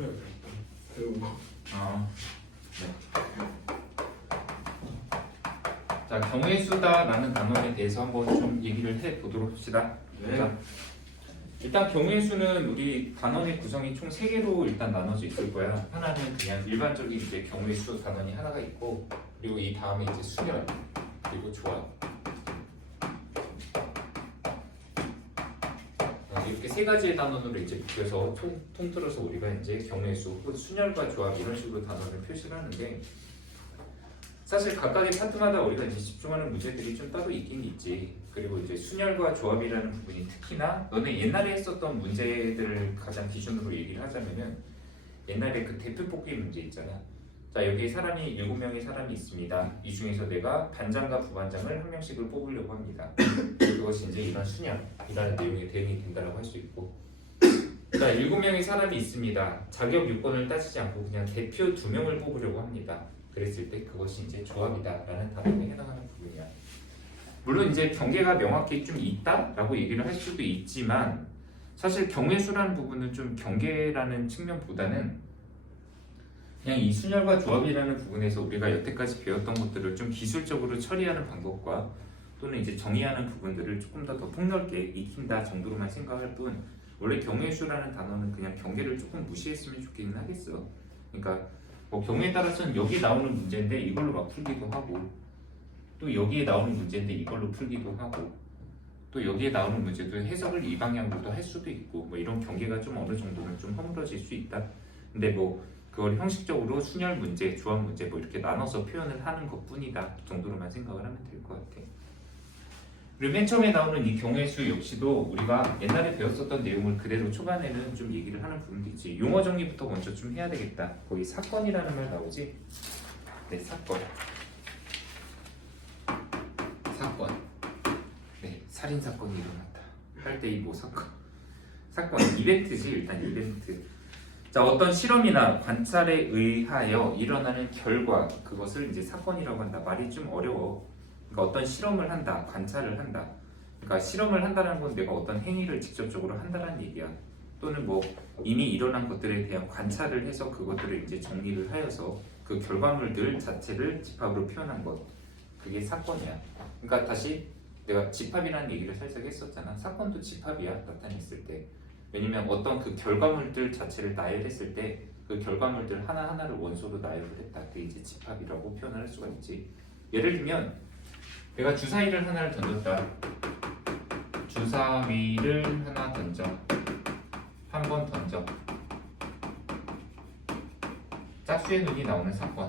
처음에 배운 거. 네. 자, 경우의 수다라는 단어에 대해서 한번 좀 얘기를 해보도록 합시다. 네. 자, 일단 경우의 수는 우리 단원의 구성이 총 3개로 일단 나눠져 있을 거야. 하나는 그냥 일반적인 이제 경우의 수 단원이 하나가 있고, 그리고 이 다음에 이제 수열, 그리고 조합. 이렇게 3가지의 단원으로 이제 묶여서 통틀어서 우리가 이제 경우의 수, 순열과 조합 이런 식으로 단원을 표시를 하는데, 사실 각각의 파트마다 우리가 이제 집중하는 문제들이 좀 따로 있긴 있지. 그리고 이제 순열과 조합이라는 부분이 특히나 너네 옛날에 했었던 문제들을 가장 기준으로 얘기를 하자면은 옛날에 그 대표 뽑기 문제 있잖아. 자, 여기에 사람이 7명의 사람이 있습니다. 이 중에서 내가 반장과 부반장을 한 명씩을 뽑으려고 합니다. 그것이 이제 이런 순열이라는 내용에 대응이 된다고 할 수 있고, 자, 7명의 사람이 있습니다. 자격 요건을 따지지 않고 그냥 대표 2명을 뽑으려고 합니다. 그랬을 때 그것이 이제 조합이다라는 단어에 해당하는 부분이야. 물론 이제 경계가 명확히 좀 있다라고 얘기를 할 수도 있지만, 사실 경우의 수라는 부분은 좀 경계라는 측면보다는 그냥 이 순열과 조합이라는 부분에서 우리가 여태까지 배웠던 것들을 좀 기술적으로 처리하는 방법과 또는 이제 정의하는 부분들을 조금 더 폭넓게 익힌다 정도로만 생각할 뿐, 원래 경우의 수라는 단어는 그냥 경계를 조금 무시했으면 좋기는 하겠어. 그러니까 뭐 경우에 따라서는 여기 나오는 문제인데 이걸로 막 풀기도 하고, 또 여기에 나오는 문제인데 이걸로 풀기도 하고, 또 여기에 나오는 문제도 해석을 이 방향으로도 할 수도 있고, 뭐 이런 경계가 좀 어느 정도는 좀 허물어질 수 있다. 근데 뭐 그걸 형식적으로 순열 문제, 조합 문제 뭐 이렇게 나눠서 표현을 하는 것뿐이다 정도로만 생각을 하면 될 것 같아. 그리고 맨 처음에 나오는 이 경우의 수 역시도 우리가 옛날에 배웠었던 내용을 그대로 초반에는 좀 얘기를 하는 부분도 있지. 용어 정리부터 먼저 좀 해야 되겠다. 거기 사건이라는 말 나오지? 네, 사건. 사건. 네, 살인 사건이 일어났다. 8대2 뭐 사건. 사건, 이벤트지. 일단 이벤트. 자, 어떤 실험이나 관찰에 의하여 일어나는 결과, 그것을 이제 사건이라고 한다. 말이 좀 어려워. 그러니까 어떤 실험을 한다, 관찰을 한다. 그러니까 실험을 한다는 건 내가 어떤 행위를 직접적으로 한다는 얘기야. 또는 뭐 이미 일어난 것들에 대한 관찰을 해서 그것들을 이제 정리를 하여서 그 결과물들 자체를 집합으로 표현한 것. 그게 사건이야. 그러니까 다시 내가 집합이라는 얘기를 살짝 했었잖아. 사건도 집합이야, 나타냈을 때. 왜냐면 어떤 그 결과물들 자체를 나열했을 때 그 결과물들 하나하나를 원소로 나열을 했다. 그게 이제 집합이라고 표현을 할 수가 있지. 예를 들면 내가 주사위를 하나를 던졌다. 주사위를 하나 던져. 한 번 던져. 짝수의 눈이 나오는 사건.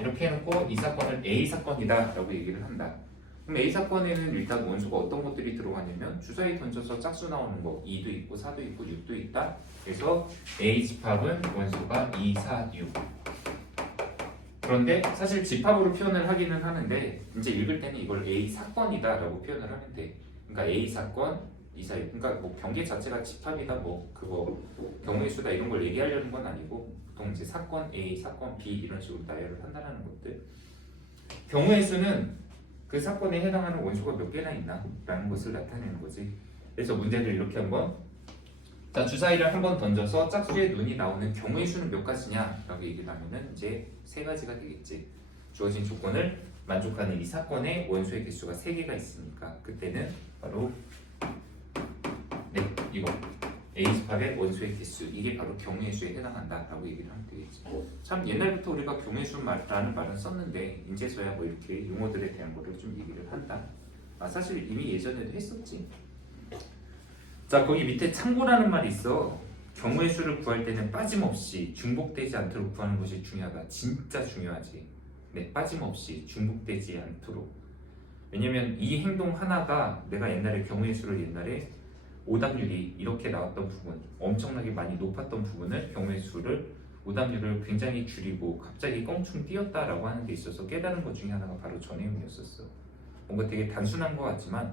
이렇게 해놓고 이 사건을 A 사건이다 라고 얘기를 한다. 그럼 A 사건에는 일단 원소가 어떤 것들이 들어가냐면 주사위 던져서 짝수 나오는 거 2도 있고 4도 있고 6도 있다. 그래서 A 집합은 원소가 2, 4, 6. 그런데 사실 집합으로 표현을 하기는 하는데 이제 읽을 때는 이걸 A 사건이다 라고 표현을 하면 돼. 그러니까 A 사건, 2, 4, 6. 그러니까 뭐 경계 자체가 집합이다 뭐 그거 경우의 수다 이런 걸 얘기하려는 건 아니고, 보통 이제 사건 A, 사건 B 이런 식으로 나열을 한다는 것들. 경우의 수는 그 사건에 해당하는 원소가 몇 개나 있나 라는 것을 나타내는 거지. 그래서 문제를 이렇게 한번, 자, 주사위를 한번 던져서 짝수의 눈이 나오는 경우의 수는 몇 가지냐 라고 얘기를 하면은 이제 3가지가 되겠지. 주어진 조건을 만족하는 이 사건의 원소의 개수가 3개가 있으니까 그때는 바로 네, 이거 A 집합의 원소의 개수, 이게 바로 경우의 수에 해당한다 라고 얘기를 하면 되겠지. 참 옛날부터 우리가 경우의 수라는 말은 썼는데 이제서야 뭐 이렇게 용어들에 대한 거를 좀 얘기를 한다. 사실 이미 예전에도 했었지. 자, 거기 밑에 참고라는 말이 있어. 경우의 수를 구할 때는 빠짐없이 중복되지 않도록 구하는 것이 중요하다. 진짜 중요하지. 네, 빠짐없이 중복되지 않도록. 왜냐면 이 행동 하나가 내가 옛날에 경우의 수를 옛날에 오답률이 이렇게 나왔던 부분, 엄청나게 많이 높았던 부분을 경우의 수를 오답률을 굉장히 줄이고 갑자기 껑충 뛰었다라고 하는 데 있어서 깨달은 것 중에 하나가 바로 저 내용이었었어. 뭔가 되게 단순한 것 같지만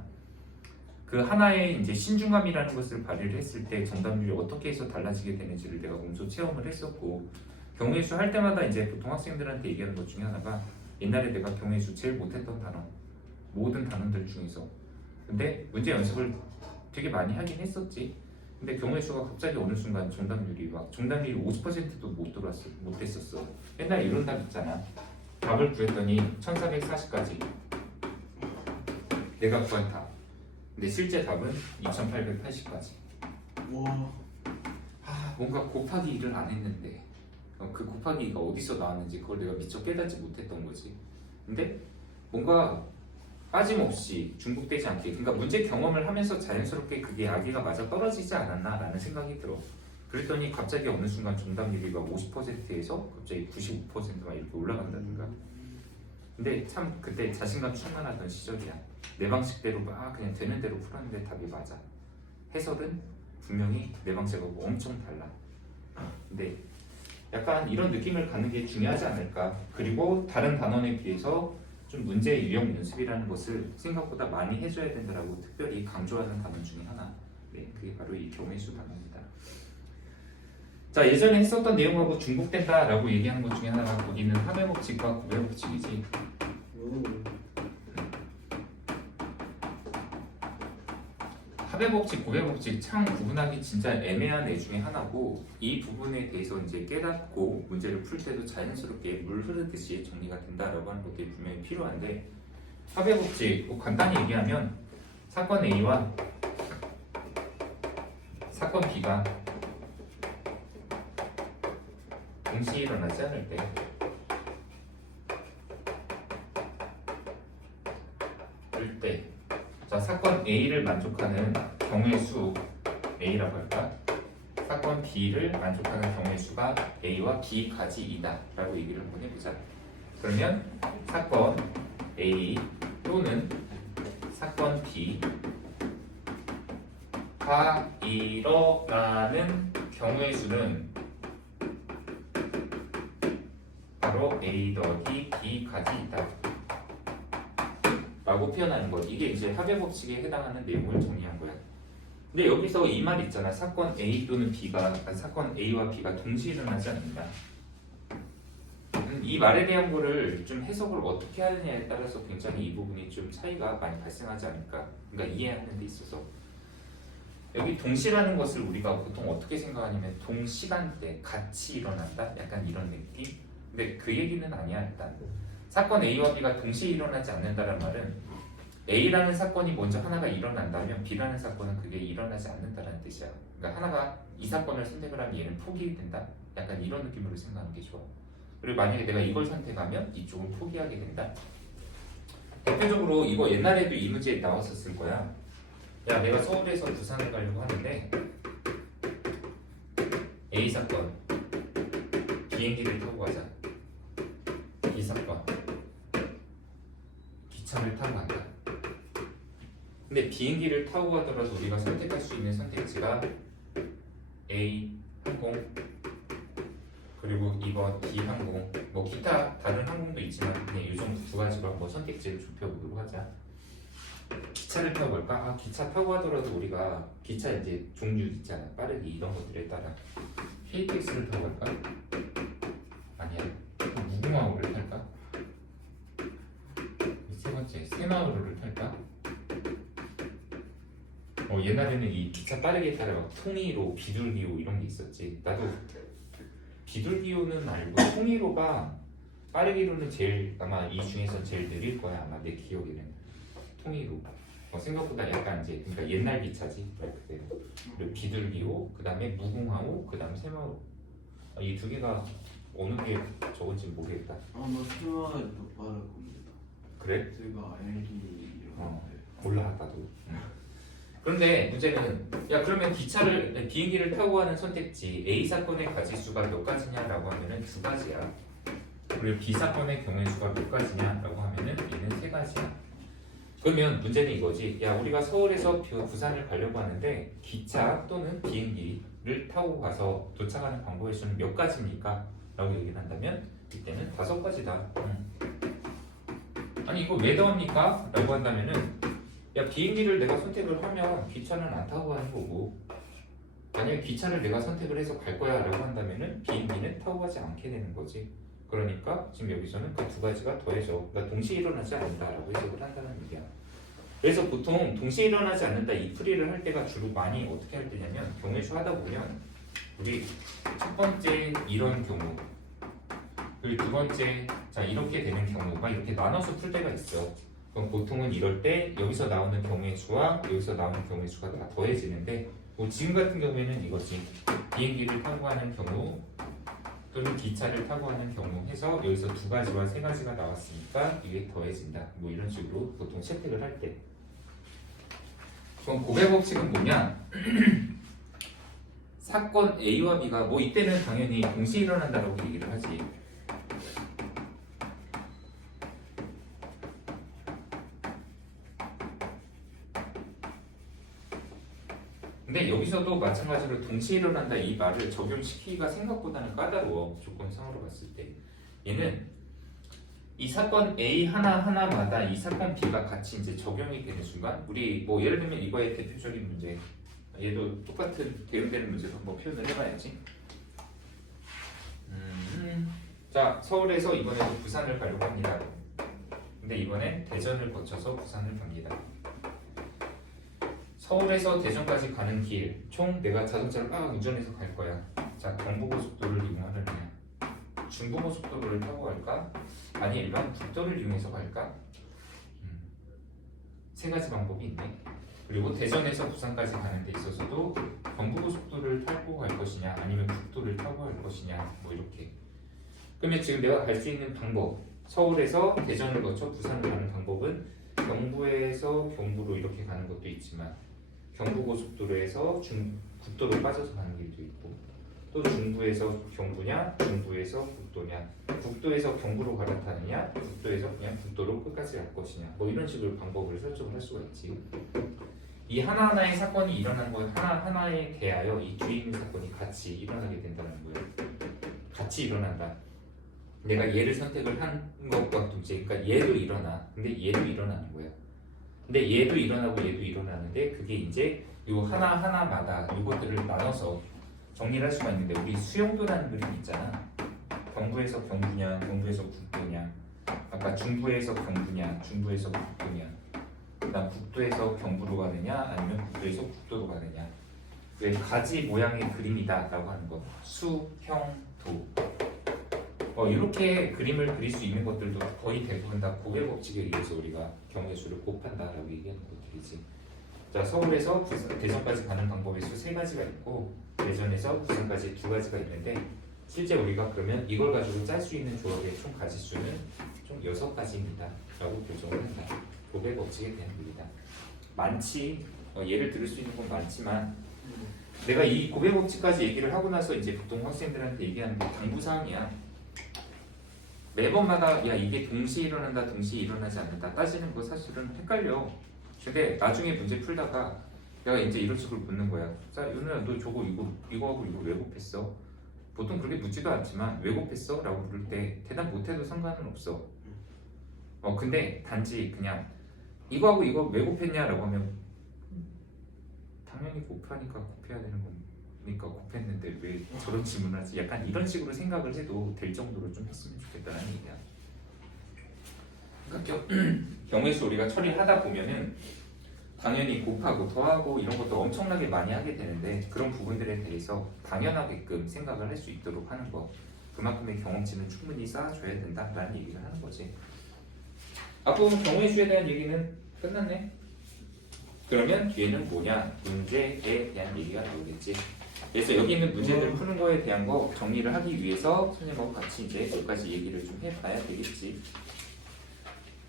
그 하나의 이제 신중함이라는 것을 발휘를 했을 때 정답률이 어떻게 해서 달라지게 되는지를 내가 몸소 체험을 했었고, 경우의 수 할 때마다 이제 보통 학생들한테 얘기하는 것 중에 하나가 옛날에 내가 경우의 수 제일 못했던 단어, 모든 단어들 중에서 근데 문제 연습을 되게 많이 하긴 했었지. 근데 경우의 수가 갑자기 어느 순간 정답률이 50%도 못 됐었어. 맨날 이런 답 있잖아. 답을 구했더니 1440까지 내가 구한 답. 근데 실제 답은 2880까지. 와. 뭔가 곱하기 2를 안 했는데 그 곱하기 2가 어디서 나왔는지 그걸 내가 미처 깨닫지 못했던 거지. 근데 뭔가 빠짐없이 중복되지 않게, 그러니까 문제 경험을 하면서 자연스럽게 그게 아기가 맞아 떨어지지 않았나라는 생각이 들어. 그랬더니 갑자기 어느 순간 정답률이 막 50%에서 갑자기 95%막 이렇게 올라간다든가. 근데 참 그때 자신감 충만하던 시절이야. 내 방식대로 막 그냥 되는 대로 풀었는데 답이 맞아. 해설은 분명히 내 방식하고 엄청 달라. 근데 약간 이런 느낌을 갖는 게 중요하지 않을까. 그리고 다른 단원에 비해서 좀 문제 유형 연습이라는 것을 생각보다 많이 해줘야 된다라고 특별히 강조하는 단원 중에 하나. 네, 그게 바로 이 경우의 수 단원입니다. 자, 예전에 했었던 내용하고 중복된다라고 얘기하는 것 중에 하나가 거기는 합의 법칙과 구별 법칙이지. 합의 법칙, 구별 법칙 참 구분하기 진짜 애매한 애 중에 하나고, 이 부분에 대해서 이제 깨닫고 문제를 풀 때도 자연스럽게 물 흐르듯이 정리가 된다라고 하는 것들이 분명히 필요한데, 합의 법칙 뭐 간단히 얘기하면 사건 A와 사건 B가 동시에 일어나지 않을 때 자, 사건 A를 만족하는 경우의 수 A라고 할까? 사건 B를 만족하는 경우의 수가 A와 B까지이다 라고 얘기를 한번 해보자. 그러면 사건 A 또는 사건 B가 일어나는 경우의 수는 바로 A 더하기 B까지 있다 라고 표현하는 것. 이게 이제 합의 법칙에 해당하는 내용을 정리한 거야. 근데 여기서 이 말 있잖아. 사건 A 또는 B가, 사건 A와 B가 동시에 일어나지 않는다. 이 말에 대한 거를 좀 해석을 어떻게 하느냐에 따라서 굉장히 이 부분이 좀 차이가 많이 발생하지 않을까. 그러니까 이해하는 데 있어서. 여기 동시라는 것을 우리가 보통 어떻게 생각하냐면 동시간대 같이 일어난다? 약간 이런 느낌? 근데 그 얘기는 아니야. 일단 사건 A와 B가 동시에 일어나지 않는다는 말은 A라는 사건이 먼저 하나가 일어난다면 B라는 사건은 그게 일어나지 않는다는 뜻이야. 그러니까 하나가 이 사건을 선택을 하면 얘는 포기된다. 약간 이런 느낌으로 생각하는 게 좋아. 그리고 만약에 내가 이걸 선택하면 이쪽은 포기하게 된다. 대표적으로 이거 옛날에도 이 문제에 나왔었을 거야. 야, 내가 서울에서 부산을 가려고 하는데 A 사건 비행기를 타고 가자. B 사건 기차를 타고 간다. 근데 비행기를 타고 가더라도 우리가 선택할 수 있는 선택지가 A 항공 그리고 2번 B 항공, 뭐 기타 다른 항공도 있지만 그냥 이 정도 두 가지로 한번 선택지를 좁혀보도록 하자. 기차를 타고 갈까? 기차 타고 가더라도 우리가 기차 이제 종류 있잖아. 빠르기 이런 것들에 따라 KTX를 타고 갈까? 아니야. 무궁화호를 탈까? 세 번째 새마을호를 탈까? 옛날에는 이 기차 빠르기에 따라 막 통일호, 비둘기호 이런 게 있었지. 나도 비둘기호는 알고 통일호가 빠르기로는 제일 아마 이 중에서 제일 느릴 거야. 아마 내 기억에는 통일호. 생각보다 약간 이제 그러니까 옛날 기차지 말 그대로. 그리고 비둘기호, 그 다음에 무궁화호, 그 다음에 새마을호. 이 두 개가 어느 게 저건지 모르겠다. 아마 스마일도 빠를 겁니다. 그래? 제가 알기로는 몰라 나도. 그런데 문제는 야 그러면 비행기를 타고 가는 선택지 A 사건의 가지수가 몇 가지냐라고 하면은 두 가지야. 그리고 B 사건의 경우의 수가 몇 가지냐라고 하면은 얘는 세 가지야. 그러면 문제는 이거지. 야 우리가 서울에서 부산을 가려고 하는데 기차 또는 비행기를 타고 가서 도착하는 방법의 수는 몇 가지입니까? 라고 얘기를 한다면 이때는 5가지다. 아니 이거 왜 더합니까? 라고 한다면은 야 비행기를 내가 선택을 하면 기차는 안 타고 가는 거고, 만약에 기차를 내가 선택을 해서 갈 거야 라고 한다면은 비행기는 타고 가지 않게 되는 거지. 그러니까 지금 여기서는 그 두 가지가 더해져. 그러니까 동시에 일어나지 않는다 라고 해석을 한다는 얘기야. 그래서 보통 동시에 일어나지 않는다 이 풀이를 할 때가 주로 많이 어떻게 할 때냐면 경우수 하다 보면 우리 첫 번째 이런 경우 그리고 두 번째 자 이렇게 되는 경우가 이렇게 나눠서 풀 때가 있어. 그럼 보통은 이럴 때 여기서 나오는 경우의 수와 여기서 나오는 경우의 수가 다 더해지는데 뭐 지금 같은 경우에는 이거지. 비행기를 타고 가는 경우 또는 기차를 타고 가는 경우 해서 여기서 두 가지와 세 가지가 나왔으니까 이게 더해진다. 뭐 이런 식으로 보통 채택을 할 때. 그럼 고백 법칙은 뭐냐? 사건 A와 B가 뭐 이때는 당연히 동시에 일어난다라고 얘기를 하지. 근데 여기서도 마찬가지로 동시에 일어난다 이 말을 적용시키기가 생각보다는 까다로워. 조건상으로 봤을 때 얘는 이 사건 A 하나하나마다 이 사건 B가 같이 이제 적용이 되는 순간 우리 뭐 예를 들면 이거의 대표적인 문제 얘도 똑같은 대응되는 문제로 한번 표현을 해봐야지. 자 서울에서 이번에도 부산을 가려고 합니다. 근데 이번엔 대전을 거쳐서 부산을 갑니다. 서울에서 대전까지 가는 길 총 내가 자동차를 막 운전해서 갈 거야. 자 경부고속도로를 이용하려냐 중부고속도로를 타고 갈까? 아니 일반 국도를 이용해서 갈까? 세 가지 방법이 있네. 그리고 대전에서 부산까지 가는 데 있어서도 경부고속도로를 타고 갈 것이냐 아니면 국도를 타고 갈 것이냐 뭐 이렇게. 그러면 지금 내가 갈 수 있는 방법 서울에서 대전을 거쳐 부산을 가는 방법은 경부에서 경부로 이렇게 가는 것도 있지만 경부고속도로에서 국도로 빠져서 가는 길도 있고 또 중부에서 경부냐 중부에서 국도냐 국도에서 경부로 갈아타느냐 국도에서 그냥 국도로 끝까지 갈 것이냐 뭐 이런 식으로 방법을 설정을 할 수가 있지. 이 하나하나의 사건이 일어나는 건 하나하나에 대하여 이 뒤에 있는 사건이 같이 일어나게 된다는 거예요. 같이 일어난다. 내가 얘를 선택을 한 것과 동시에 그러니까 얘도 일어나 근데 얘도 일어나는 거야. 근데 얘도 일어나고 얘도 일어나는데 그게 이제 요 하나하나마다 요것들을 나눠서 정리를 할 수가 있는데 우리 수용도라는 그림이 있잖아. 경부에서 경부냐 경부에서 국도냐 아까 중부에서 경부냐 중부에서 국도냐 그다음 국도에서 경부로 가느냐 아니면 국도에서 국도로 가느냐 왜 가지 모양의 그림이다 라고 하는 거 수형도 이렇게 그림을 그릴 수 있는 것들도 거의 대부분 다 고백 법칙에 의해서 우리가 경우의 수를 곱한다라고 얘기하는 것들이지. 자 서울에서 대전까지 가는 방법의 수 세 가지가 있고 대전에서 부산까지 두 가지가 있는데 실제 우리가 그러면 이걸 가지고 짤 수 있는 조합의 총 가지수는 총 6가지입니다 라고 교정을 한다. 고백 법칙에 대한 얘기다. 많지 예를 들을 수 있는 건 많지만 내가 이 고백 법칙까지 얘기를 하고 나서 이제 보통 학생들한테 얘기하는 게 당부사항이야. 매번마다 야 이게 동시에 일어난다 동시에 일어나지 않는다 따지는 거 사실은 헷갈려. 근데 나중에 문제 풀다가 내가 이제 이런 식으로 묻는 거야. 자 윤우야 너 저거 이거하고 이거 왜 곱했어? 보통 그렇게 묻지도 않지만 왜 곱했어? 라고 물을 때 대답 못해도 상관은 없어. 근데 단지 그냥 이거하고 이거 왜 곱했냐 라고 하면 당연히 곱하니까 곱해야 되는 거니까 곱했는데 왜 저런 질문을 하지? 약간 이런 식으로 생각을 해도 될 정도로 좀 했으면 좋겠다는 얘기야. 그러니까 경우에서 우리가 처리하다 보면은 당연히 곱하고 더하고 이런 것도 엄청나게 많이 하게 되는데 그런 부분들에 대해서 당연하게끔 생각을 할 수 있도록 하는 거 그만큼의 경험치는 충분히 쌓아줘야 된다라는 얘기를 하는 거지. 앞부분 경우의 수에 대한 얘기는 끝났네. 그러면 뒤에는 뭐냐? 문제에 대한 얘기가 나오겠지. 그래서 여기 있는 문제들 푸는 거에 대한 거 정리를 하기 위해서 선생님하고 같이 이제 몇 가지 얘기를 좀 해봐야 되겠지.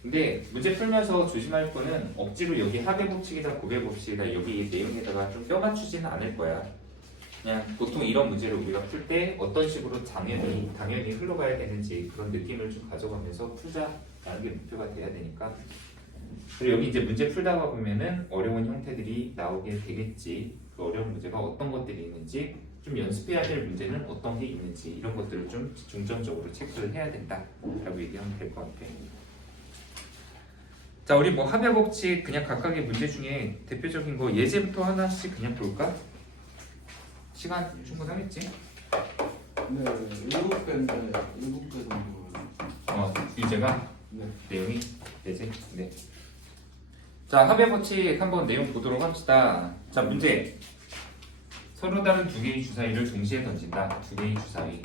근데 문제 풀면서 조심할 거는 억지로 여기 합의 법칙이다 고백 법칙이다 여기 내용에다가 좀 껴 맞추지는 않을 거야. 그냥 보통 이런 문제를 우리가 풀 때 어떤 식으로 당연히 흘러가야 되는지 그런 느낌을 좀 가져가면서 풀자라는 게 목표가 돼야 되니까. 그리고 여기 이제 문제 풀다가 보면은 어려운 형태들이 나오게 되겠지. 그 어려운 문제가 어떤 것들이 있는지 좀 연습해야 될 문제는 어떤 게 있는지 이런 것들을 좀 중점적으로 체크를 해야 된다라고 얘기하면 될 것 같아. 자 우리 뭐 합의 법칙 그냥 각각의 문제 중에 대표적인 거 예제부터 하나씩 그냥 볼까? 시간 충분하겠지? 네, 7개인데 7개 정도. 유제가 네. 내용이 예제? 네. 자, 합의 법칙 한번 내용 보도록 합시다. 자, 문제. 서로 다른 두 개의 주사위를 동시에 던진다. 두 개의 주사위.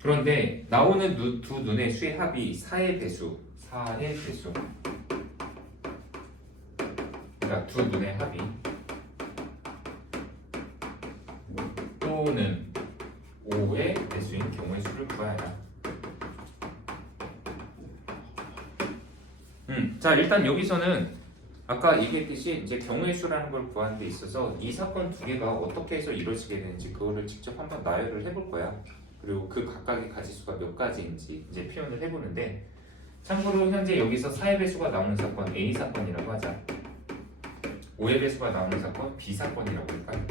그런데 나오는 두 눈의 수의 합이 4의 배수. 4의 배수. 그러니까 두 눈의 합이 또는 5의 배수인 경우의 수를 구하라. 자, 일단 여기서는 아까 얘기했듯이 이제 경우의 수라는 걸 구하는 데 있어서 이 사건 두 개가 어떻게 해서 이루어지게 되는지 그거를 직접 한번 나열을 해볼 거야. 그리고 그 각각의 가지수가 몇 가지인지 이제 표현을 해보는데, 참고로 현재 여기서 4의 배수가 나오는 사건 A 사건이라고 하자. 5의 배수가 나오는 사건 B 사건이라고 할까?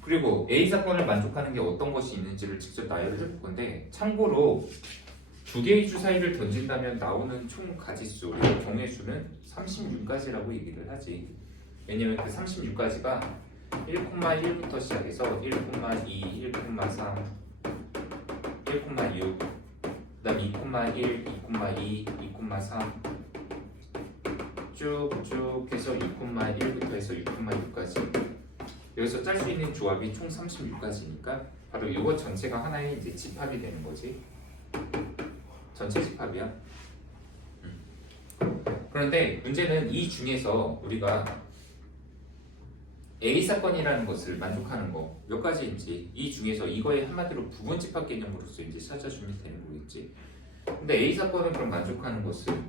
그리고 A 사건을 만족하는 게 어떤 것이 있는지를 직접 나열을 해볼 건데, 참고로 두 개의 주사위를 던진다면 나오는 총 가지수, 경우의 수는 36가지라고 얘기를 하지. 왜냐면 그 36가지가 1,1부터 시작해서 1,2, 1,3, 1,6, 그 다음 2,1, 2,2, 2,3 쭉쭉 해서 6,1부터 해서 6,6까지. 여기서 짤 수 있는 조합이 총 36가지니까 바로 이거 전체가 하나의 이제 집합이 되는 거지. 전체 집합이야. 그런데 문제는 이 중에서 우리가 A 사건이라는 것을 만족하는 거 몇 가지인지, 이 중에서 이거의 한마디로 부분 집합 개념으로서 이제 찾아주면 되는 거겠지. 근데 A 사건은 그럼 만족하는 것은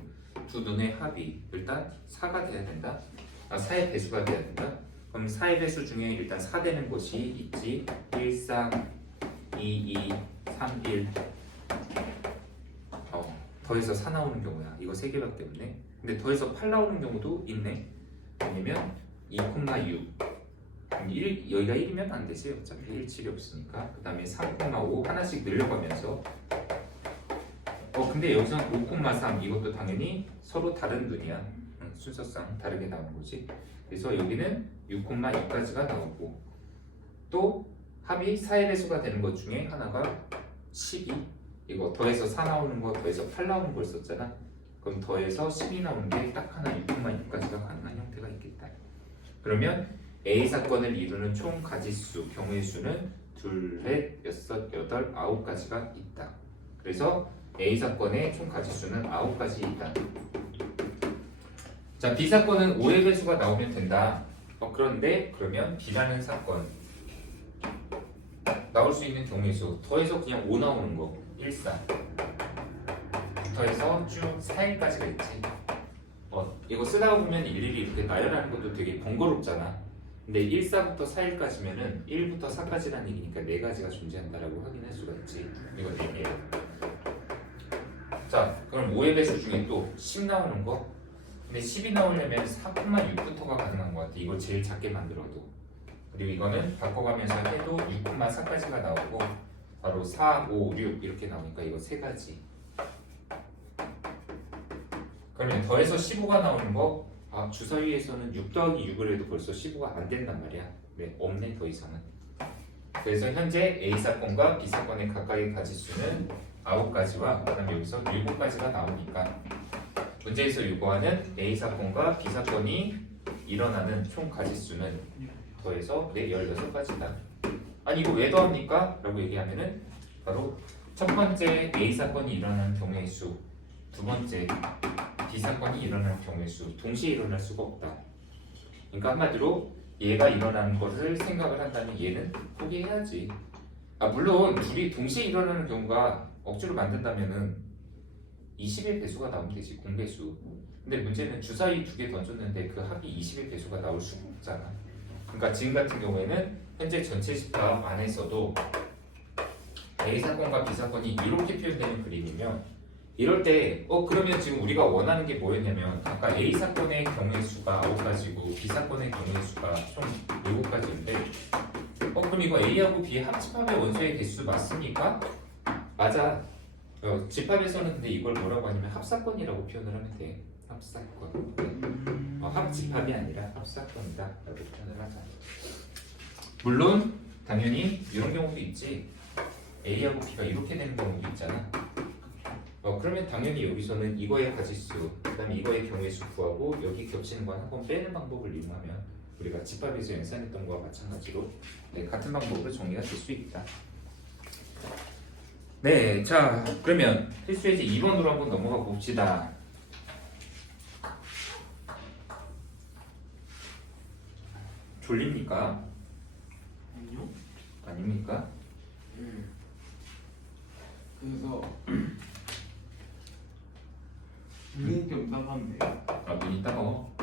두 눈의 합이 일단 4가 돼야 된다. 4의 배수가 돼야 된다. 그럼 4의 배수 중에 일단 4 되는 것이 있지. 1, 4, 2, 2, 3, 1. 더해서 4 나오는 경우야. 이거 3개밖에 없네. 근데 더해서 8 나오는 경우도 있네. 아니면 2,6. 여기가 1이면 안 되지. 어차피 1칠이 없으니까. 그 다음에 3,5 하나씩 늘려가면서. 근데 여기서는 5,3 이것도 당연히 서로 다른 눈이야. 순서상 다르게 나오는 거지. 그래서 여기는 6,2까지가 나오고, 또 합이 4의 배수가 되는 것 중에 하나가 12. 이거 더해서 4 나오는 거, 더해서 8 나오는 걸 썼잖아. 그럼 더해서 12 나오는 게 딱 하나 6,6까지가 가능한 형태가 있겠다. 그러면 A 사건을 이루는 총 가지수, 경우의 수는 2, 4, 6, 8, 9가지가 있다. 그래서 A 사건의 총 가지수는 9가지 있다. 자, B 사건은 5의 배수가 나오면 된다. 그런데 그러면 B라는 사건 나올 수 있는 경우의 수, 더해서 그냥 5 나오는 거 1, 4 더해서 쭉 4일까지가 있지. 이거 쓰다가 보면 일일이 이렇게 나열하는 것도 되게 번거롭잖아. 근데 1, 4부터 4일까지면은 1부터 4까지라는 얘기니까 4가지가 존재한다라고 확인할 수가 있지. 이거 4개야. 자, 그럼 5의 배수 중에 또 10 나오는 거. 근데 10이 나오려면 4,6부터가 가능한 것 같아. 이걸 제일 작게 만들어도. 그리고 이거는 바꿔가면서 해도 6,4까지가 나오고, 바로 4, 5, 6 이렇게 나오니까 이거 3가지. 그러면 더해서 15가 나오는 거, 주사위에서는 6 더하기 6을 해도 벌써 15가 안 된단 말이야. 네, 없네 더 이상은. 그래서 현재 A 사건과 B 사건의 각각의 가지수는 9가지와 그 다음에 여기서 7가지가 나오니까 문제에서 요구하는 A 사건과 B 사건이 일어나는 총 가지수는 더해서 16가지다. 아니 이거 왜 더합니까? 라고 얘기하면은 바로 첫 번째 A 사건이 일어나는 경우의 수, 두 번째 B 사건이 일어나는 경우의 수 동시에 일어날 수가 없다. 그러니까 한마디로 얘가 일어나는 것을 생각을 한다면 얘는 포기해야지. 물론 둘이 동시에 일어나는 경우가 억지로 만든다면은 20의 배수가 나오면 되지, 공배수. 근데 문제는 주사위 2개 던졌는데 그 합이 20의 배수가 나올 수가 없잖아. 그러니까 지금 같은 경우에는 현재 전체 집합 안에서도 A 사건과 B 사건이 이렇게 표현되는 그림이면, 이럴 때 그러면 지금 우리가 원하는 게 뭐였냐면, 아까 A 사건의 경우의 수가 9가지고 B 사건의 경우의 수가 총 7가지인데 그럼 이거 A하고 B의 합집합의 원소의 개수 맞습니까? 맞아. 집합에서는 근데 이걸 뭐라고 하냐면 합사건이라고 표현을 하면 돼. 합사건. 합집합이 아니라 합사건이다 라고 표현을 하자. 물론 당연히 이런 경우도 있지. A하고 B가 이렇게 되는 경우도 있잖아. 그러면 당연히 여기서는 이거의 가지수, 그 다음에 이거의 경우의 수 구하고 여기 겹치는 거 한 번 빼는 방법을 이용하면 우리가 집합에서 연산했던 거와 마찬가지로 같은 방법으로 정리가 될 수 있다. 네, 자 그러면 필수 예제 2번으로 한번 넘어가 봅시다. 졸립니까? 아니요? 아닙니까? 그래서 눈이 좀 따가운데요. 아, 눈이 따가워.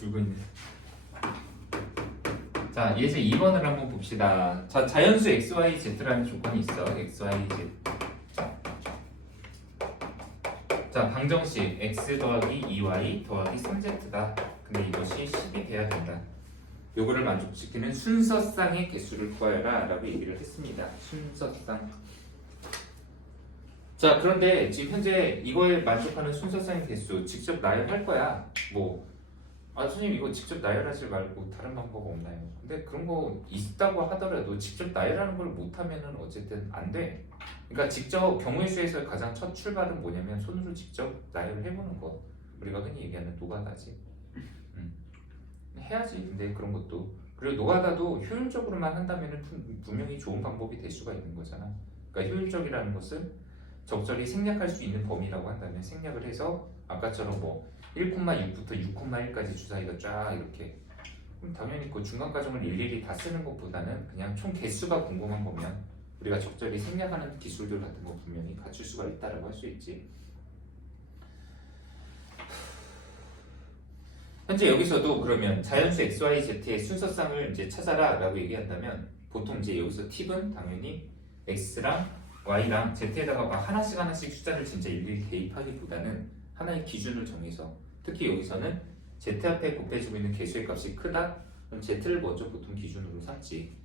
울고 있네. 자, 예제 2번을 한번 봅시다. 자, 자연수 x, y, z라는 조건이 있어. x, y, z. 자, 방정식 x 더하기 2y 더하기 3z다. 근데 이것이 10이 돼야 된다. 요거를 만족시키는 순서쌍의 개수를 구하여라 라고 얘기를 했습니다. 순서쌍. 자, 그런데 지금 현재 이거에 만족하는 순서쌍의 개수 직접 나열할 거야. 선생님 이거 직접 나열하지 말고 다른 방법 없나요? 근데 그런 거 있다고 하더라도 직접 나열하는 걸 못하면은 어쨌든 안 돼. 그러니까 직접 경우의 수에서 가장 첫 출발은 뭐냐면 손으로 직접 나열을 해보는 거. 우리가 흔히 얘기하는 노가다지. 해야지. 근데 그런 것도 그리고 노가다도 효율적으로만 한다면은 분명히 좋은 방법이 될 수가 있는 거잖아. 그러니까 효율적이라는 것은 적절히 생략할 수 있는 범위라고 한다면 생략을 해서 아까처럼 1,6부터 6,1까지 주사위가 쫙 이렇게 그럼 당연히 그 중간 과정을 일일이 다 쓰는 것보다는 그냥 총 개수가 궁금한 거면 우리가 적절히 생략하는 기술들 같은 거 분명히 갖출 수가 있다라고 할 수 있지. 현재 여기서도 그러면 자연수 x, y, z의 순서쌍을 이제 찾아라라고 얘기한다면 보통 이제 여기서 팁은 당연히 x랑 y랑 z에다가 막 하나씩 숫자를 진짜 일일이 대입하기보다는 하나의 기준을 정해서 특히 여기서는 z 앞에 곱해지고 있는 개수의 값이 크다? 그럼 z를 먼저 보통 기준으로 삼지.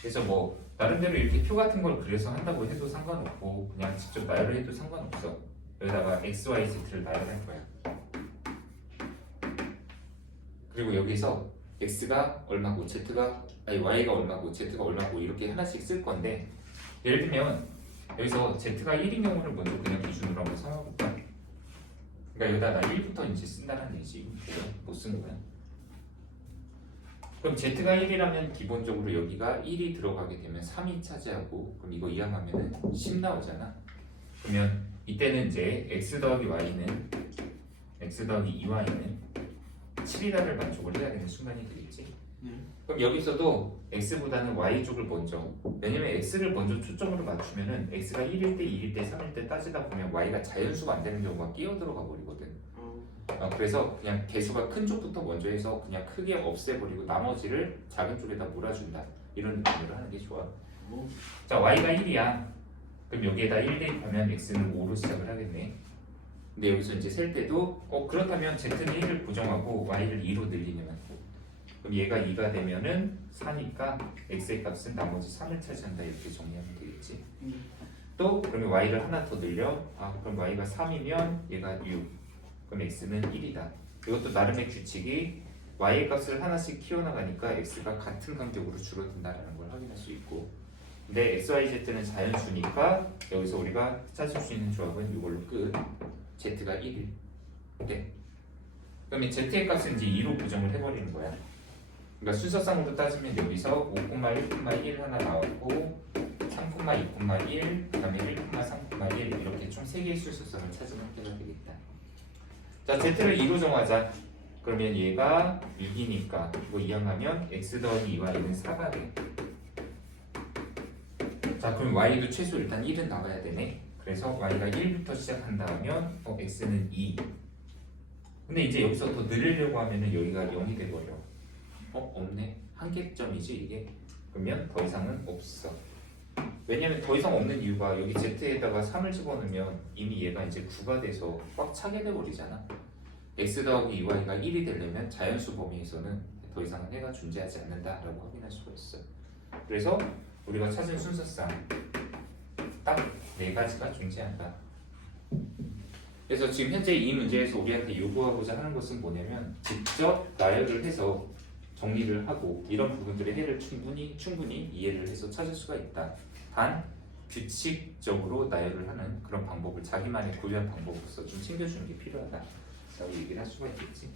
그래서 나름대로 이렇게 표 같은 걸 그려서 한다고 해도 상관없고 그냥 직접 나열을 해도 상관없어. 여기다가 x, y, z를 나열할 거야. 그리고 여기서 x가 얼마고 y가 얼마고 z가 얼마고 이렇게 하나씩 쓸 건데 예를 들면 여기서 z가 1인 경우를 먼저 그냥 기준으로 한번 삼아볼까? 그러니까 여기다 나 1부터 이제 쓴다는 얘기지. 못 쓴 거야. 그럼 z가 1이라면 기본적으로 여기가 1이 들어가게 되면 3이 차지하고 그럼 이거 이항하면은 10 나오잖아. 그러면 이때는 이제 x 더하기 2y는 7이라를 만족을 해야 되는 순간이 되겠지. 그럼 여기서도 x보다는 y쪽을 먼저 왜냐면 x를 먼저 초점으로 맞추면은 x가 1일 때, 2일 때, 3일 때 따지다 보면 y가 자연수가 안 되는 경우가 끼어들어가 버리거든. 그래서 그냥 개수가 큰 쪽부터 먼저 해서 그냥 크게 없애버리고 나머지를 작은 쪽에다 몰아준다. 이런 느낌으로 하는 게 좋아. 자, y가 1이야. 그럼 여기에다 1 대입하면 x는 5로 시작을 하겠네. 근데 여기서 이제 셀 때도 그렇다면 z는 1을 고정하고 y를 2로 늘리면 그럼 얘가 2가 되면은 4니까 x의 값은 나머지 3을 차지한다 이렇게 정리하면 되겠지. 또 그러면 y를 하나 더 늘려. 그럼 y가 3이면 얘가 6. 그럼 x는 1이다. 이것도 나름의 규칙이 y의 값을 하나씩 키워나가니까 x가 같은 간격으로 줄어든다라는 걸 확인할 수 있고. 근데 x, y, z는 자연수니까 여기서 우리가 찾을 수 있는 조합은 이걸로 끝. z가 1일. 네. 그러면 z의 값은 이제 2로 고정을 해버리는 거야. 그러니까 순서상으로 따지면 여기서 5,1,1 하나 나왔고 3,2,1 그 다음에 1,3,1 이렇게 총 3개의 순서상을 찾으면 해가 되겠다. 자, z를 2로 정하자. 그러면 얘가 6이니까 이거 이항하면 x 더하기 2y는 4가 돼. 자, 그럼 y도 최소 일단 1은 나와야 되네. 그래서 y가 1부터 시작한다면 x는 2. 근데 이제 여기서 더 늘리려고 하면은 여기가 0이 돼버려. 없네. 한계점이지 이게. 그러면 더 이상은 없어. 왜냐면 더 이상 없는 이유가 여기 z에다가 3을 집어넣으면 이미 얘가 이제 9가 돼서 꽉 차게 돼버리잖아. x 더하기 2y가 1이 되려면 자연수 범위에서는 더 이상은 해가 존재하지 않는다라고 확인할 수가 있어. 그래서 우리가 찾은 순서상 딱 4가지가 존재한다. 그래서 지금 현재 이 문제에서 우리한테 요구하고자 하는 것은 뭐냐면 직접 나열을 해서 정리를 하고 이런 부분들의 해를 충분히 이해를 해서 찾을 수가 있다. 단 규칙적으로 나열을 하는 그런 방법을 자기만의 고유한 방법으로서 좀 챙겨주는 게 필요하다. 라고 얘기를 할 수가 있겠지.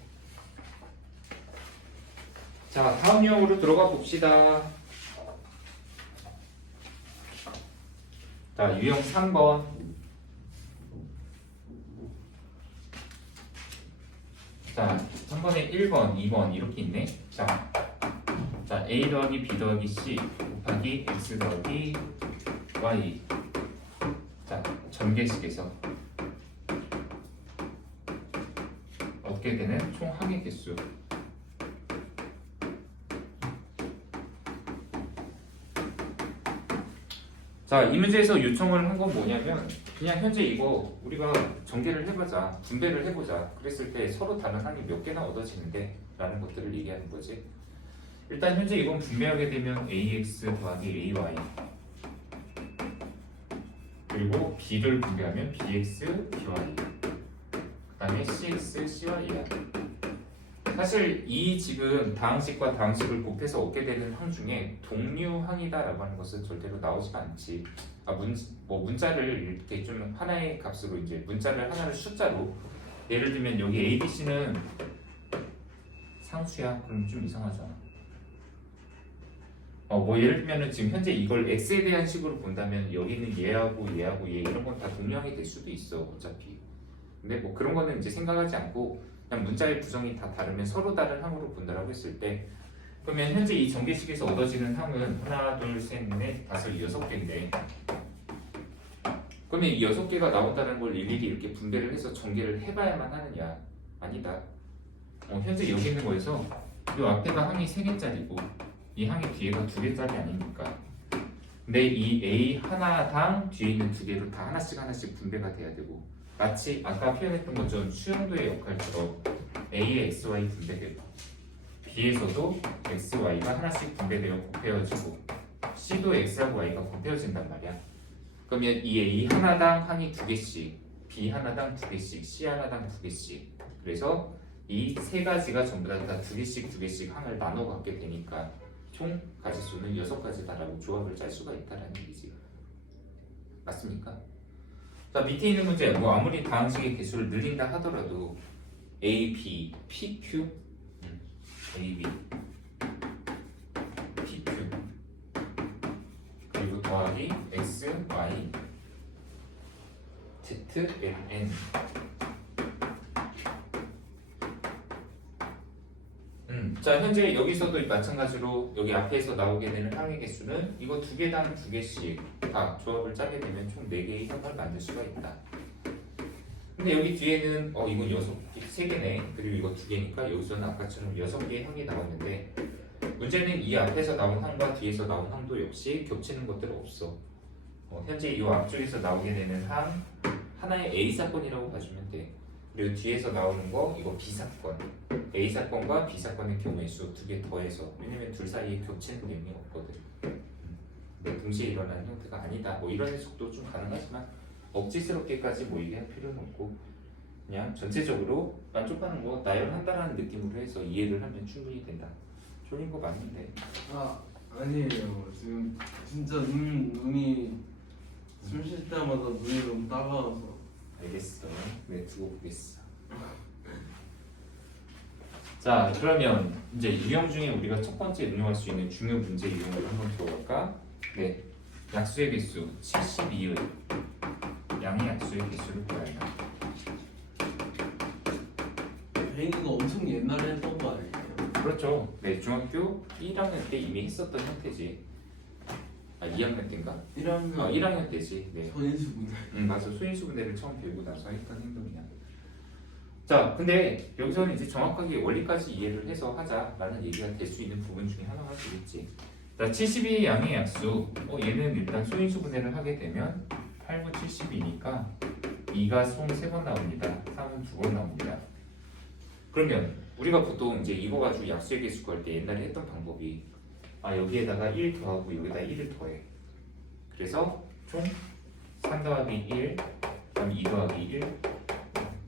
자, 다음 유형으로 들어가 봅시다. 자, 유형 3번. 자, 3번에 1번, 2번 이렇게 있네. 자, A 더하기 B 더하기 C 곱하기 X 더하기 Y. 자, 전개식에서 얻게 되는 총 항의 개수. 자, 이 문제에서 요청을 한 건 뭐냐면 그냥 현재 이거 우리가 전개를 해보자, 분배를 해보자. 그랬을 때 서로 다른 항이 몇 개나 얻어지는데 라는 것들을 얘기하는 거지. 일단 현재 이건 분배하게 되면 AX 더하기 AY 그리고 B를 분배하면 BX, BY 그 다음에 CX, CY야. 사실 이 지금 다항식과 다항식을 곱해서 얻게 되는 항 중에 동류항이다라고 하는 것은 절대로 나오지가 않지. 문자를 이렇게 좀 하나의 값으로 이제 문자를 하나를 숫자로 예를 들면 여기 A, B, C는 상수야. 그럼 좀 이상하잖아. 예를 들면은 지금 현재 이걸 x에 대한 식으로 본다면 여기는 얘하고 얘하고 얘 이런 건 다 동량이 될 수도 있어 어차피. 근데 뭐 그런 거는 이제 생각하지 않고 그냥 문자의 구성이 다 다르면 서로 다른 항으로 본다라고 했을 때 그러면 현재 이 전개식에서 얻어지는 항은 하나, 둘, 셋, 넷, 다섯, 6개인데 그러면 이 6개가 나온다는 걸 일일이 이렇게 분배를 해서 전개를 해봐야만 하느냐? 아니다. 현재 여기 있는 거에서 이 앞에가 항이 3개짜리고 이 항의 뒤에가 2개짜리 아닙니까? 근데 이 A 하나당 뒤에 있는 2개로 다 하나씩 분배가 돼야 되고 마치 아까 표현했던 것처럼 수용도의 역할처럼 A의 XY 분배되고 B에서도 XY가 하나씩 분배되어 곱해지고 C도 X하고 Y가 곱해진단 말이야. 그러면 이 A 하나당 항이 2개씩 B 하나당 2개씩 C 하나당 2개씩 그래서 이 3가지가 전부 다 2개씩 항을 나눠 갖게 되니까 총 가지수는 6가지다라고 조합을 짤 수가 있다라는 얘기지. 맞습니까? 자, 밑에 있는 문제 아무리 다항식의 개수를 늘린다 하더라도 A, B, P, Q A, B, P, Q 그리고 더하기 X, Y, Z, L, N 자, 현재 여기서도 마찬가지로 여기 앞에서 나오게 되는 항의 개수는 이거 2개당 2개씩 다 조합을 짜게 되면 총 4개의 항을 만들 수가 있다. 근데 여기 뒤에는 이건 3개네 그리고 이거 2개니까 여기서는 아까처럼 6개의 항이 나왔는데 문제는 이 앞에서 나온 항과 뒤에서 나온 항도 역시 겹치는 것들은 없어. 현재 이 앞쪽에서 나오게 되는 항 하나의 A사건이라고 봐주면 돼. 그리고 뒤에서 나오는 거 이거 B사건 A사건과 B사건의 경우의 수 2개 더해서 왜냐면 둘 사이에 겹치는 내용이 없거든. 동시에 일어나는 형태가 아니다. 이런 해석도 좀 가능하지만 억지스럽게까지 얘기할 필요는 없고 그냥 전체적으로 만족하는 거 나열한다라는 느낌으로 해서 이해를 하면 충분히 된다. 졸린 거 맞는데. 아니에요. 지금 진짜 눈이 숨 쉴 때마다 눈이 너무 따가워서. 알겠어. 네, 두고 보겠어. 자, 그러면 이제 유형 중에 우리가 첫 번째 응용할 수 있는 중요 문제 유형을 한번 들어볼까? 네, 약수의 개수 72의 양의 약수의 개수를 구하라. 이거 엄청 옛날에 했던 거 아니에요? 그렇죠. 네, 중학교 1학년 때 이미 했었던 형태지. 2학년 때인가? 1학년 1학년 때지. 네. 선인수분해. 맞아. 수인수분해를 처음 배우고 나서 했던 행동이야. 자, 근데 여기서는 이제 정확하게 원리까지 이해를 해서 하자라는 얘기가 될 수 있는 부분 중에 하나가 되겠지. 자, 72의 양의 약수. 얘는 일단 수인수분해를 하게 되면 8분 72니까 2가 총 3번 나옵니다. 3은 2번 나옵니다. 그러면 우리가 보통 이제 이거 가지고 약수의 개수 구할 때 옛날에 했던 방법이 여기에다가 1 더하고 여기다 1을 더해. 그래서 총 3 더하기 1, 그럼 2 더하기 1,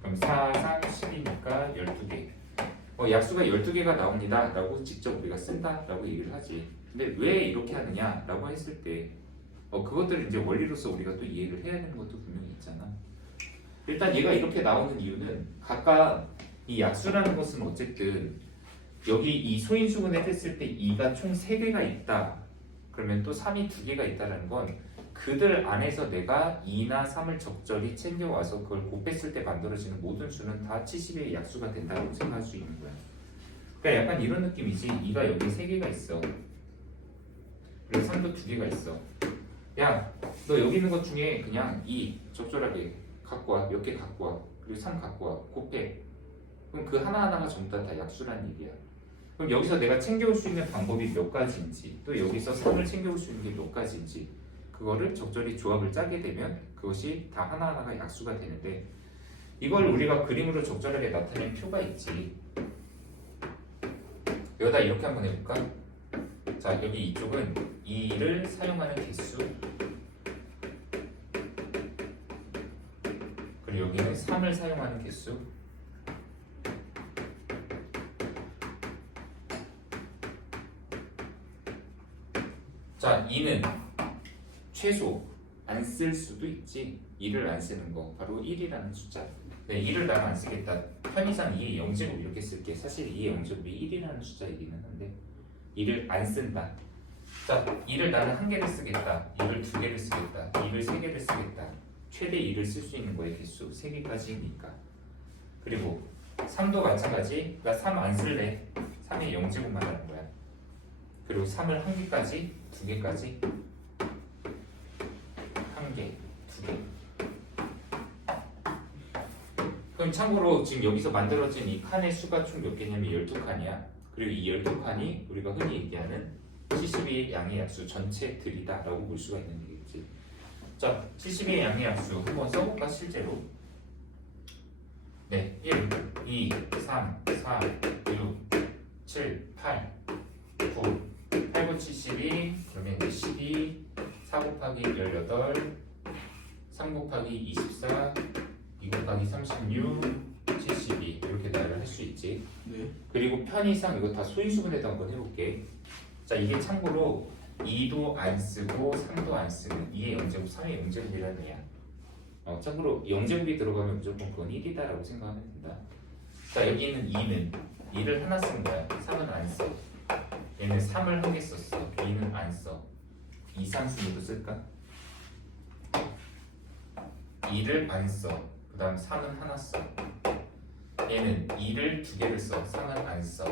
그럼 4, 3, 10이니까 12개. 약수가 12개가 나옵니다 라고 직접 우리가 쓴다 라고 얘기를 하지. 근데 왜 이렇게 하느냐 라고 했을 때 그것들을 이제 원리로서 우리가 또 이해를 해야 되는 것도 분명히 있잖아. 일단 얘가 이렇게 나오는 이유는 각각 이 약수라는 것은 어쨌든 여기 이 소인수분해 했을 때 2가 총 3개가 있다 그러면 또 3이 2개가 있다는 건 그들 안에서 내가 2나 3을 적절히 챙겨와서 그걸 곱했을 때 만들어지는 모든 수는 다 70의 약수가 된다고 생각할 수 있는 거야. 그러니까 약간 이런 느낌이지. 2가 여기 3개가 있어. 그리고 3도 2개가 있어. 야, 너 여기 있는 것 중에 그냥 2 적절하게 갖고 와. 몇 개 갖고 와. 그리고 3 갖고 와. 곱해. 그럼 그 하나하나가 전부 다 약수라는 얘기야. 그럼 여기서 내가 챙겨올 수 있는 방법이 몇 가지인지, 또 여기서 3을 챙겨올 수 있는 게 몇 가지인지, 그거를 적절히 조합을 짜게 되면 그것이 다 하나하나가 약수가 되는데, 이걸 우리가 그림으로 적절하게 나타낸 표가 있지. 여기다 이렇게 한번 해볼까? 자, 여기 이쪽은 2를 사용하는 개수, 그리고 여기는 3을 사용하는 개수. 자, 2는 최소 안 쓸 수도 있지. 2를 안 쓰는 거 바로 1이라는 숫자. 네, 1을 나는 안 쓰겠다. 편의상 2의 0제곱 이렇게 쓸게. 사실 2의 0제곱이 1이라는 숫자이기는 한데 2를 안 쓴다. 자, 2를 나는 한 개를 쓰겠다. 2를 두 개를 쓰겠다. 2를 세 개를 쓰겠다. 최대 2를 쓸 수 있는 거의 개수 3개까지니까. 그리고 3도 마찬가지. 나 3 안 쓸래. 3의 0제곱만 하는 거야. 그리고 3을 한 개까지, 두 개까지, 한 개, 두 개. 그럼 참고로 지금 여기서 만들어진 이 칸의 수가 총 몇 개냐면 12칸이야. 그리고 이 12칸이 우리가 흔히 얘기하는 70의 양의 약수 전체들이다 라고 볼 수가 있는 얘기겠지. 자, 70의 양의 약수 한번 써볼까 실제로. 네, 1, 2, 3, 4, 6, 7, 8, 9, 8, 9, 72, 그러면 이제 12, 4 곱하기 18, 3 곱하기 24, 2 곱하기 36, 72 이렇게 나열을 할 수 있지. 네. 그리고 편의상 이거 다 소인수분해도 한번 해볼게. 자, 이게 참고로 2도 안 쓰고 3도 안 쓰는 2의 0제곱, 3의 0제곱이라는 애야. 참고로 0제곱이 들어가면 무조건 그건 1이다라고 생각하면 된다. 자, 여기 있는 2는 2를 하나 쓴 거야. 3은 안 써. 얘는 3을 한 개 썼어. 2는 안 써. 이상순위로 쓸까? 2를 안 써. 그 다음 3은 하나 써. 얘는 2를 두 개를 써. 3은 안 써.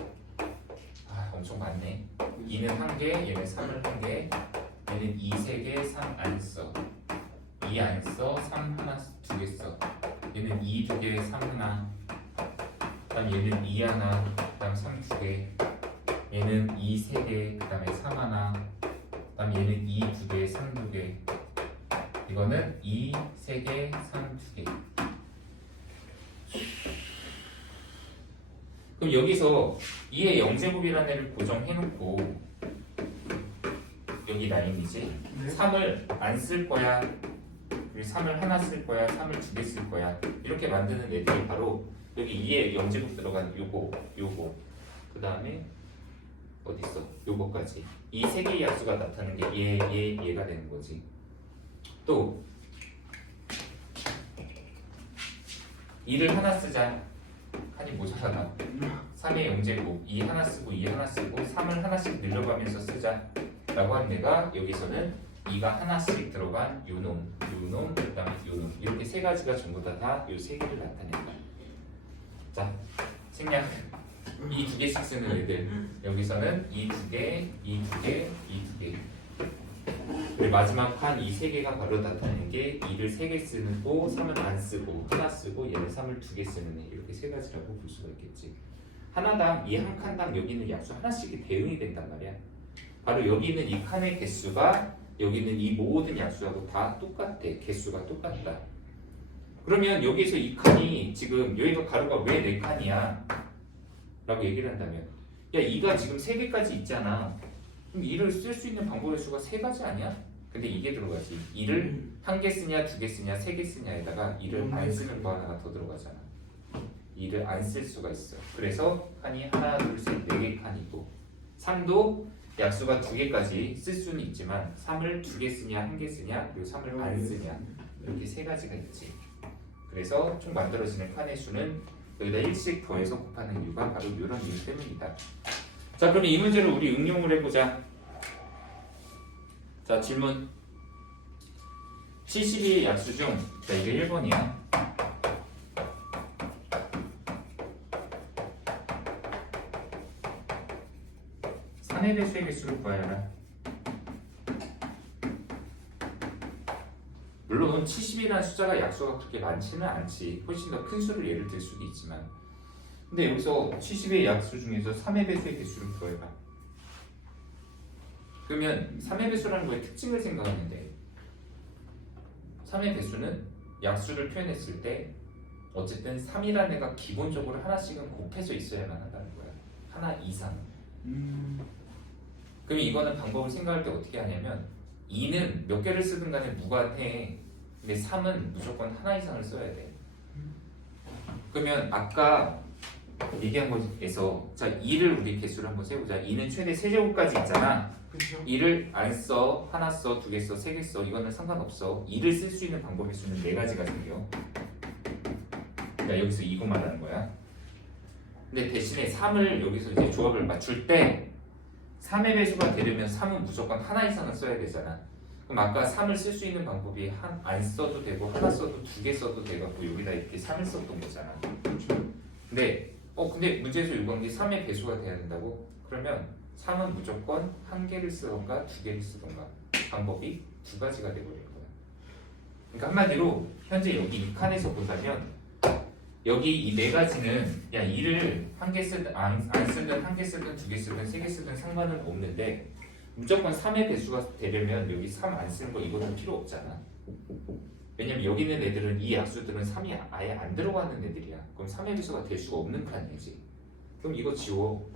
엄청 많네. 2는 한 개, 얘는 3을 한 개. 얘는 2 세 개, 3 안 써. 2 안 써, 3 하나 두 개 써. 얘는 2 두 개, 3 하나. 그 다음 얘는 2 하나, 그 다음 3 두 개. 얘는 2 세 개, 그 다음에 3 하나. 그 다음 얘는 2 두 개, 3 두 개. 이거는 2 세 개, 3 두 개. 그럼 여기서 2의 0제곱이라는 애를 고정해놓고 여기 라인이지. 네. 3을 안 쓸 거야. 그리고 3을 하나 쓸 거야. 3을 두 개 쓸 거야. 이렇게 만드는 애들이 바로 여기 2의 0제곱 들어간 요거. 그 다음에 어디 있어? 요거까지. 이 세 개의 약수가 나타나는 게 얘가 되는 거지. 또 2를 하나 쓰자. 칸이 모자라다. 3의 0제곱 2 하나 쓰고 2 하나 쓰고 3을 하나씩 늘려가면서 쓰자 라고 하는 애가 여기서는 2가 하나씩 들어간 요놈 그 다음에 요놈 이렇게 세 가지가 전부 다 요 세 개를 나타낸다. 자, 생략. 이 두 개씩 쓰는 애들 여기서는 이 두 개, 이 두 개, 이 두 개. 그리고 마지막 칸 이 세 개가 바로 나타내는 게 2를 세 개 쓰고 3을 안 쓰고 하나 쓰고 얘는 3을 두 개 쓰는 애. 이렇게 세 가지라고 볼 수가 있겠지. 하나당 이 한 칸당 여기 있는 약수 하나씩이 대응이 된단 말이야. 바로 여기 있는 이 칸의 개수가 여기 있는 이 모든 약수하고 다 똑같아. 개수가 똑같다. 그러면 여기서 이 칸이 지금 여기가 가로가 왜 4칸이야? 라고 얘기를 한다면 야 2가 지금 3개까지 있잖아. 그럼 2를 쓸 수 있는 방법의 수가 3가지 아니야? 근데 이게 들어가지. 2를 한 개 쓰냐, 두 개 쓰냐, 세 개 쓰냐에다가 2를 안 쓰는 거 하나가 더 들어가잖아. 2를 안 쓸 수가 있어. 그래서 칸이 하나, 둘, 셋, 4개 칸이고 3도 약수가 2개까지 쓸 수는 있지만 3을 2개 쓰냐, 1개 쓰냐, 그리고 3을 안 쓰냐 이렇게 3가지가 있지. 그래서 총 만들어지는 칸의 수는 여기다 1씩 더해서 곱하는 이유가 바로 이런 이유 때문이다. 자, 그럼 이 문제를 우리 응용을 해보자. 자, 질문. 72의 약수 중, 자, 이게 1번이야. 산의 배수의 개수를 구하여라. 물론 70이라는 숫자가 약수가 그렇게 많지는 않지. 훨씬 더 큰 수를 예를 들 수도 있지만, 근데 여기서 70의 약수 중에서 3의 배수의 개수를 구해봐. 그러면 3의 배수라는 거의 특징을 생각하는데 3의 배수는 약수를 표현했을 때 어쨌든 3이라는 애가 기본적으로 하나씩은 곱해져 있어야만 한다는 거야. 하나 이상. 그럼 이거는 방법을 생각할 때 어떻게 하냐면 2는 몇 개를 쓰든 간에 무관해. 근데 3은 무조건 하나 이상을 써야 돼. 그러면 아까 얘기한 거에서 자 2를 우리 개수를 한번 세보자. 2는 최대 3제곱까지 있잖아. 그렇죠. 2를 안 써, 하나 써, 2개 써, 3개 써. 이거는 상관없어. 2를 쓸 수 있는 방법의 수는 4가지가 생겨. 그러니까 여기서 이거 말하는 거야. 근데 대신에 3을 여기서 이제 조합을 맞출 때 3의 배수가 되려면 3은 무조건 하나 이상은 써야 되잖아. 그럼 아까 3을 쓸 수 있는 방법이 안 써도 되고 하나 써도 2개 써도 돼갖고 여기다 이렇게 3을 썼던 거잖아. 근데 문제에서 요구한 게 3의 배수가 돼야 된다고? 그러면 3은 무조건 1개를 쓰던가 2개를 쓰던가 방법이 2가지가 돼버린 거야. 그러니까 한마디로 현재 여기 이 칸에서 보자면 여기 이 4가지는 야 2를 1개 쓰든 안 쓰든 1개 쓰든 2개 쓰든 3개 쓰든 상관은 없는데 무조건 3의 배수가 되려면 여기 3 안 쓰는 거 이거는 필요 없잖아. 왜냐면 여기 있는 애들은 이 약수들은 3이 아예 안 들어가는 애들이야. 그럼 3의 배수가 될 수가 없는 칸이지. 그럼 이거 지워.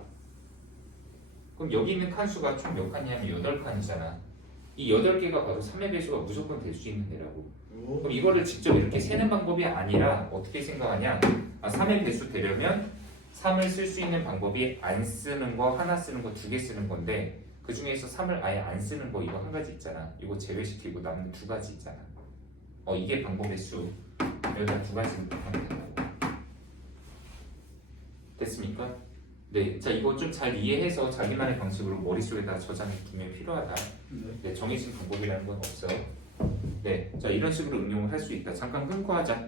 그럼 여기 있는 칸수가 총 몇 칸이냐면 8칸이잖아. 이 8개가 바로 3의 배수가 무조건 될 수 있는 애라고. 그럼 이거를 직접 이렇게 세는 방법이 아니라 어떻게 생각하냐? 3의 배수 되려면 3을 쓸 수 있는 방법이 안 쓰는 거, 하나 쓰는 거, 2개 쓰는 건데 그 중에서 3을 아예 안 쓰는 거 이거 1가지 있잖아. 이거 제외시키고 남는 2가지 있잖아. 이게 방법의 수. 여기다 2가지 하면 된다고. 됐습니까? 네, 자 이거 좀 잘 이해해서 자기만의 방식으로 머릿속에다 저장이 두면 필요하다. 네, 정해진 방법이라는 건 없어. 네, 자 이런 식으로 응용을 할 수 있다. 잠깐 끊고 하자.